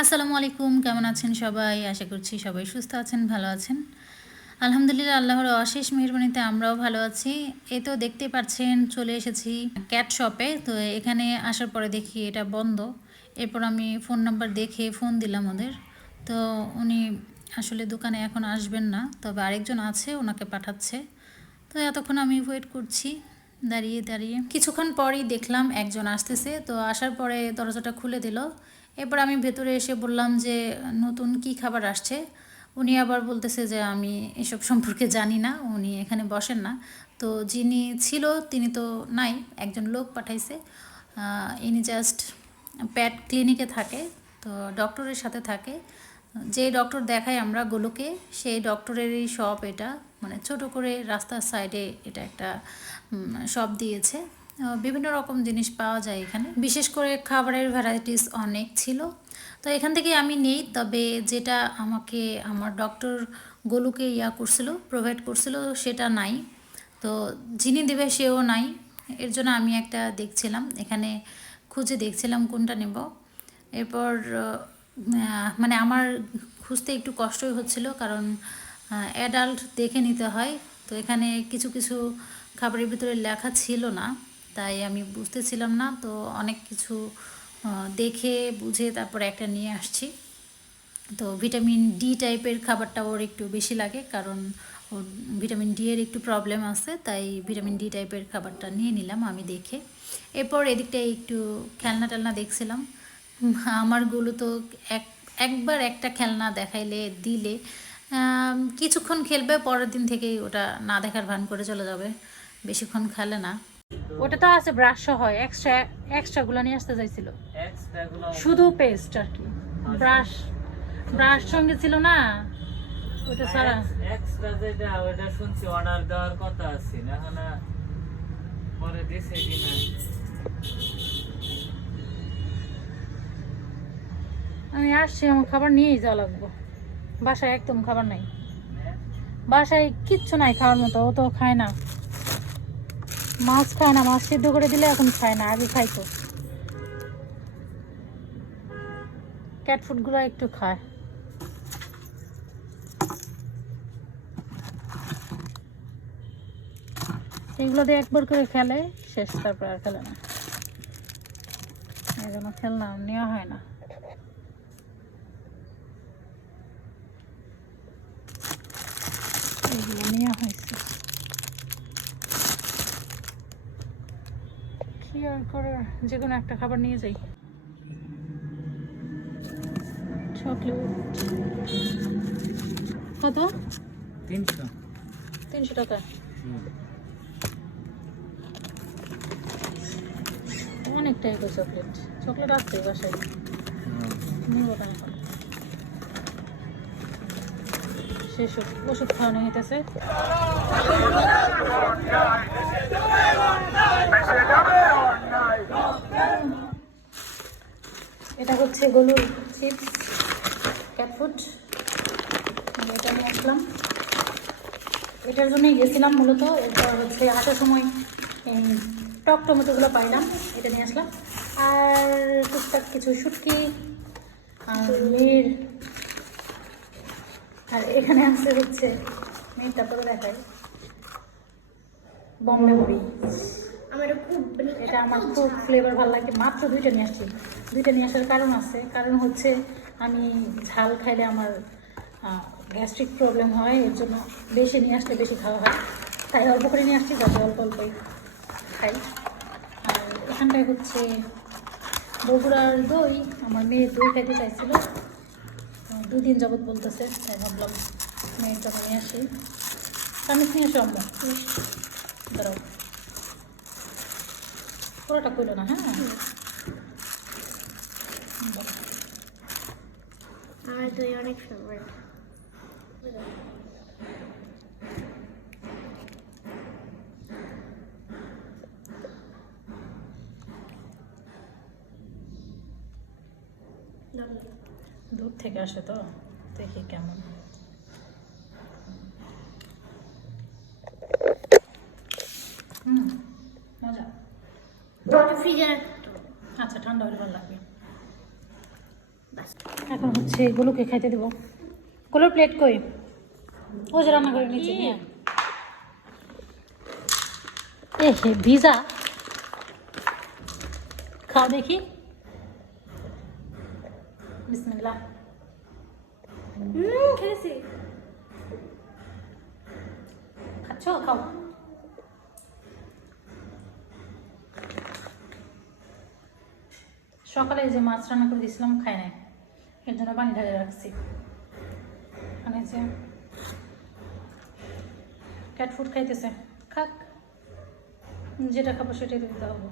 আসসালামু আলাইকুম, কেমন আছেন সবাই? আশা করছি সবাই সুস্থ আছেন, ভালো আছেন। আলহামদুলিল্লাহ, আল্লাহর অশেষ মেহেরবানিতে আমরাও ভালো আছি। এই তো দেখতে পাচ্ছেন চলে এসেছি ক্যাট শপে। তো এখানে আসার পরে দেখি এটা বন্ধ। এরপর আমি ফোন নাম্বার দেখে ফোন দিলাম ওদের। তো উনি আসলে দোকানে এখন আসবেন না, তবে আরেকজন আছে, ওনাকে পাঠাচ্ছে। তো এতক্ষণ আমি ওয়েট করছি দাঁড়িয়ে দাঁড়িয়ে। কিছুক্ষণ পরই দেখলাম একজন আসতেছে। তো আসার পরে দরজাটা খুলে দিল। এরপর আমি ভেতরে এসে বললাম যে নতুন কি খাবার আসছে। উনি আবার বলতেছে যে আমি এসব সম্পর্কে জানি না, উনি এখানে বসেন না। তো যিনি ছিল তিনি তো নাই, একজন লোক পাঠাইছে। ইনি জাস্ট প্যাট ক্লিনিকে থাকে, তো ডক্টরের সাথে থাকে। যে ডক্টর দেখাই আমরা গোলুকে, সেই ডক্টরেরই শপ এটা। মানে ছোট করে রাস্তার সাইডে এটা একটা শপ দিয়েছে। বিভিন্ন রকম জিনিস পাওয়া যায় এখানে, বিশেষ করে খাবারের ভ্যারাইটিস অনেক ছিল। তো এখান থেকে আমি নেই, তবে যেটা আমাকে আমার ডক্টর গোলুকে করছিল, প্রোভাইড করছিল, সেটা নাই। তো যিনি দেবে সেও নাই। এর জন্য আমি একটা দেখছিলাম এখানে, খুঁজে দেখছিলাম কোনটা নেব। এরপর মানে আমার খুঁজতে একটু কষ্টই হচ্ছিল, কারণ অ্যাডাল্ট দেখে নিতে হয়। তো এখানে কিছু কিছু খাবারের ভিতরে লেখা ছিল না, তাই আমি বুঝতেছিলাম না। তো অনেক কিছু দেখে বুঝে তারপরে একটা নিয়ে আসছি। তো ভিটামিন ডি টাইপের খাবারটা ওর একটু বেশি লাগে, কারণ ওর ভিটামিন ডি এর একটু প্রবলেম আছে, তাই ভিটামিন ডি টাইপের খাবারটা নিয়ে নিলাম আমি দেখে। এরপর এদিকটায় একটু খেলনা টেলনা দেখছিলাম। আমারগুলো তো একবার একটা খেলনা দেখাইলে দিলে কিছুক্ষণ খেলবে, পরের দিন থেকেই ওটা না দেখার ভান করে চলে যাবে, বেশিক্ষণ খেলে না। ওটা তো আছে ব্রাশ সহ, এক্সট্রাগুলো নিয়ে আসতে চাইছিল, শুধু পেস্ট আর কি। ব্রাশ ব্রাশ সঙ্গে ছিল না, ওটা সারা এক্সট্রা যেটা ওটা শুনছি অর্ডার দেওয়ার কথা আছে না, এখন পরে দিছে কিনা। আমি আসছি, আমার খাবার নিয়েই যাওয়া লাগবো। বাসায় একদম খাবার নাই, বাসায় কিচ্ছু নাই খাওয়ার মতো। ও তো খায় না, মাছ খায় না, মাছ সিদ্ধ করে দিলে এখন খায় না, আগে খাইতো। ক্যাট ফুডগুলো একটু খায়। এগুলো দিয়ে একবার করে খেলে, শেষ, তারপর আর খেলে না। এই জন্য খেলনা নেওয়া হয় না। এগুলো নেওয়া হয়েছে কি আর করার, যে কোনো একটা খাবার নিয়ে যাই। চকলেট কত? 300 টাকা। অনেকটাই তো চকলেট, চকলেট আসছে বাসায়, নেবো না এখন। শেষ ওষুধ খাওয়ানো হইতেছে। এটা হচ্ছে গলুর চিপস ক্যাট ফুড, এটা নিয়ে আসলাম। এটার জন্যই গেছিলাম মূলত। এরপর হচ্ছে আসার সময় এই টক টমেটোগুলো পাইলাম, এটা নিয়ে আসলাম। আর টুকটাক কিছু শুটকি আর মির। আর এখানে আছে হচ্ছে মিরটা তো দেখায়, বম্বে মুড়ি। এটা আমার খুব ফ্লেভার ভালো লাগে। মাত্র দুইটা নিয়ে আসছি। দুইটা নিয়ে আসার কারণ আছে, কারণ হচ্ছে আমি ঝাল খাইলে আমার গ্যাস্ট্রিক প্রবলেম হয়, এর জন্য বেশি নিয়ে আসলে বেশি খাওয়া হয়, তাই অল্প করে নিয়ে আসছি, যাতে অল্প অল্পই খাই। আর এখানটায় হচ্ছে বগুড়ার দই। আমার মেয়ে দই খাইতে চাইছিল, 2 দিন যাবৎ বলতেছে, তাই ভাবলাম মেয়ের জন্য নিয়ে আসি। চামিচ নিয়ে আসো আম্মু, দাঁড়াও, পুরোটা কইল না। হ্যাঁ, আমার দই অনেক ফেভারিট। দূর থেকে আসে তো, দেখি কেমন। মজা। ফ্রিজে আচ্ছা, ঠান্ডা হলে ভালো লাগবে। বাস এখন হচ্ছে এগুলোকে খাইতে দেবো। গুলোর প্লেট কই? ও যে রান্না করে নিচে নিয়ে এ হে ভিজা। খাও দেখি। বিসমিল্লাহ। খেয়েছি। খাচ্ছ? খাও। সকালে যে মাছ রান্না করে দিয়েছিলাম খাই নাই, এর জন্য পানি ঢালে রাখছি। মানে যে ক্যাট ফুড খাইতেছে, খাক, যেটা খাবো সেটাই দিতে হবে।